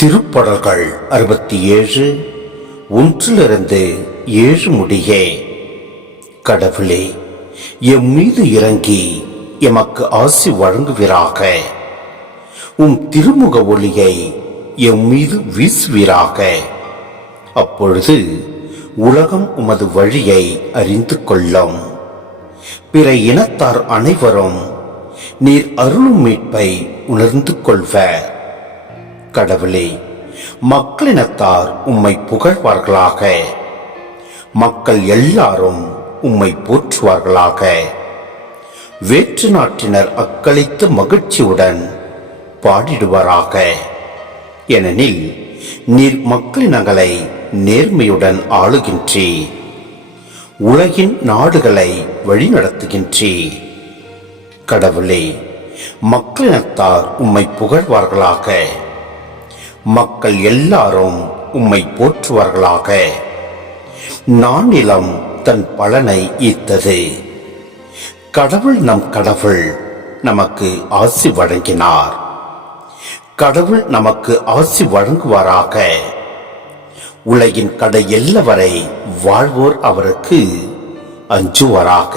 திருப்பாடல்கள் 67 1 7 முடிய. கடவுளே, எம் மீது இறங்கி எமக்கு ஆசி வழங்குவீராக. உம் திருமுக ஒளியை எம் மீது வீசுவீராக. அப்பொழுது உலகம் உமது வழியை அறிந்து கொள்ளும். பிற இனத்தார் அனைவரும் நீர் அருளும் மீட்பை உணர்ந்து கொள்வர். கடவுளே, மக்களினத்தார் உம்மை புகழ்வார்களாக. மக்கள் எல்லாரும் உம்மை போற்றுவார்களாக. வேற்று நாட்டினர் அக்களித்து மகிழ்ச்சியுடன் பாடிடுவாராக. ஏனெனில் நீர் மக்களினங்களை நேர்மையுடன் ஆளுகின்றீர். உலகின் நாடுகளை வழிநடத்துகின்றீர். கடவுளே, மக்களினத்தார் உம்மை புகழ்வார்களாக. மக்கள் எல்லாரும் உம்மை போற்றுவார்களாக. நானிலம் தன் பலனை ஈர்த்தது. கடவுள் நம் கடவுள் நமக்கு ஆசி வழங்கினார். கடவுள் நமக்கு ஆசி வழங்குவாராக. உலகின் கடை எல்லை வரை வாழ்வோர் அவருக்கு அஞ்சுவாராக.